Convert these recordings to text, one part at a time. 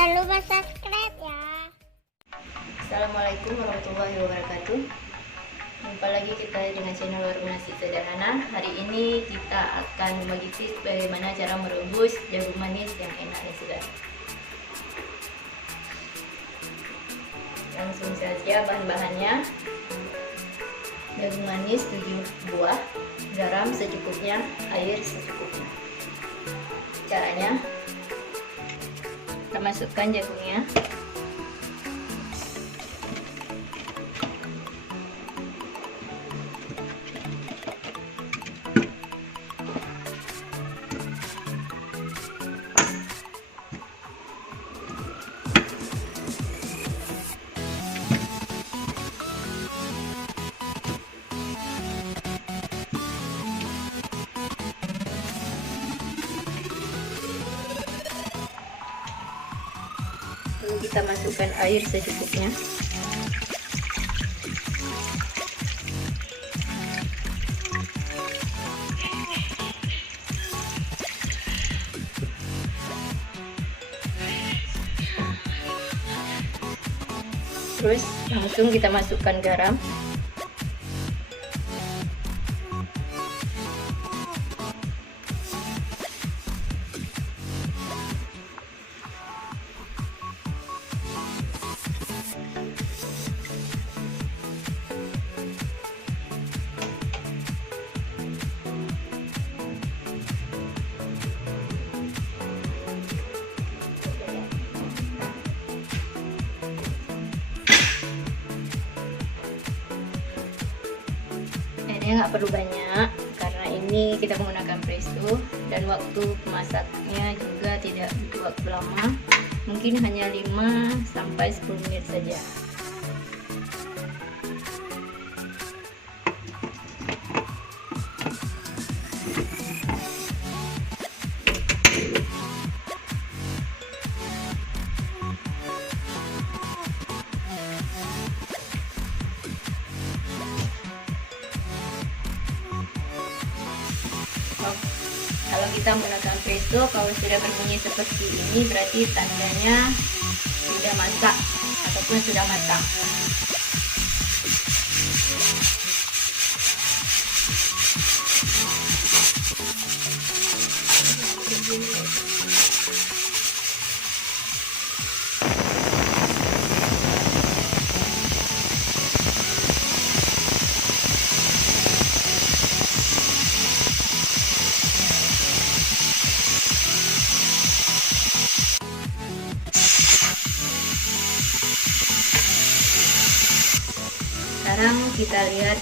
Jangan lupa subscribe ya. Assalamualaikum warahmatullahi wabarakatuh. Jumpa lagi kita dengan channel Warung Nasi Sederhana. Hari ini kita akan membagi tips bagaimana cara merebus jagung manis yang enak nih saudara. Langsung saja bahan-bahannya: jagung manis 7 buah, garam secukupnya, air secukupnya. Caranya, kita masukkan jagungnya. Lalu kita masukkan air secukupnya. Terus langsung kita masukkan garam. Airnya nggak perlu banyak karena ini kita menggunakan presto, dan waktu masaknya juga tidak butuh waktu lama, mungkin hanya 5-10 menit saja. Kalau kita menggunakan presto, kalau sudah berbunyi seperti ini berarti tandanya sudah masak ataupun sudah matang. Sekarang kita lihat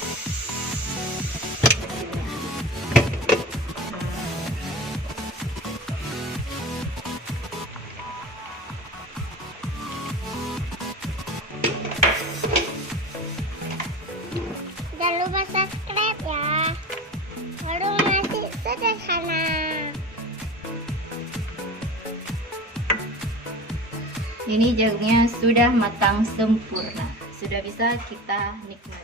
Jangan lupa subscribe ya. Warung Nasi Sederhana. ini jagungnya sudah matang sempurna, sudah bisa kita nikmati.